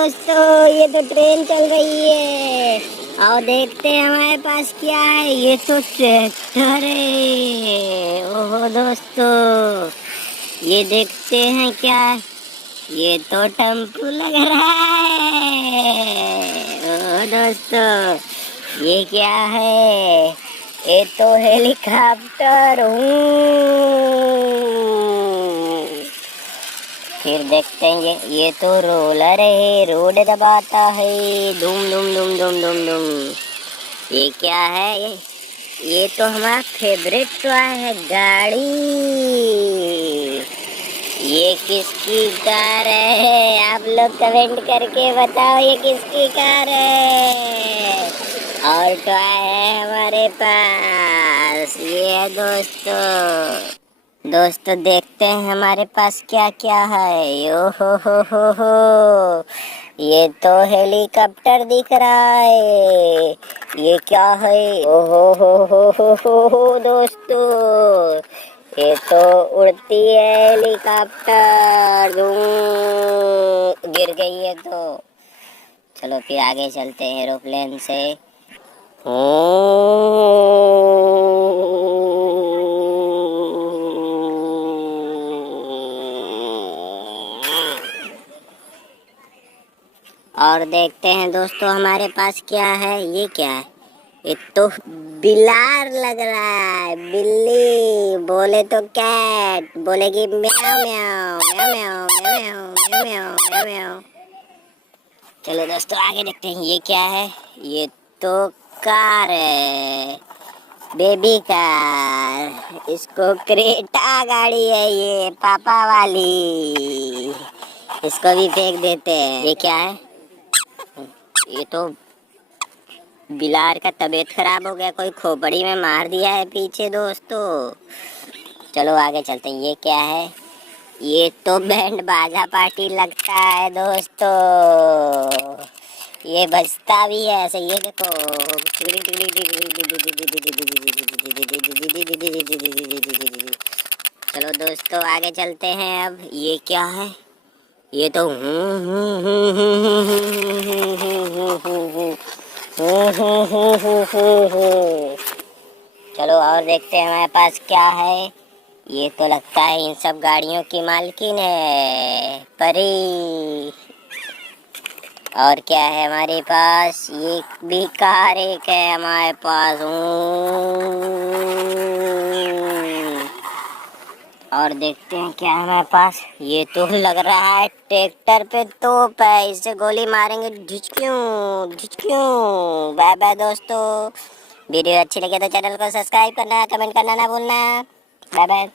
दोस्तों, ये तो ट्रेन चल रही है। और देखते हैं हमारे पास क्या है। ये तो ट्रैक्टर है। ओहो दोस्तों, ये देखते हैं क्या है। ये तो टेम्पू लग रहा है। ओह दोस्तों, ये क्या है। ये तो हेलीकॉप्टर फिर देखते हैं ये तो रोलर है, रोड दबाता है। धूम धूम धूम धूम धूम धूम। ये क्या है। ये तो हमारा फेवरेट टॉय है, गाड़ी। ये किसकी कार है, आप लोग कमेंट करके बताओ ये किसकी कार है। और टॉय है हमारे पास, ये है दोस्तों। देखते हैं हमारे पास क्या क्या है। ओ हो, ये तो हेलीकॉप्टर दिख रहा है। ये क्या है। ओ हो दोस्तों, ये तो उड़ती है हेलीकॉप्टर। गिर गई है तो चलो फिर आगे चलते हैं एरोप्लेन से। और देखते हैं दोस्तों हमारे पास क्या है। ये क्या है। ये तो बिलार लग रहा है, बिल्ली। बोले तो कैट, बोलेगी म्याऊ म्याऊ म्याऊ म्याऊ म्याऊ म्याऊ म्याऊ म्याऊ। चलो दोस्तों आगे देखते हैं ये क्या है। ये तो कार है, बेबी कार। इसको क्रेटा गाड़ी है, ये पापा वाली। इसको भी फेंक देते हैं। ये क्या है। ये तो बिलार का तबीयत खराब हो गया, कोई खोपड़ी में मार दिया है पीछे दोस्तों। चलो आगे चलते हैं। ये क्या है। ये तो बैंड बाजा पार्टी लगता है दोस्तों। ये बजता भी है ऐसे, ये देखो। चलो दोस्तों आगे चलते हैं। अब ये क्या है। ये तो चलो और देखते हैं हमारे पास क्या है। ये तो लगता है इन सब गाड़ियों की मालकिन है, परी। और क्या है हमारे पास। ये भी कार एक है हमारे पास। और देखते हैं क्या है हमारे पास। ये तो लग रहा है ट्रैक्टर पे तोप है, इससे गोली मारेंगे। झुचक्यों झुचक्यों। बाय बाय दोस्तों। वीडियो अच्छी लगे तो चैनल को सब्सक्राइब करना, कमेंट करना ना भूलना। Bye bye.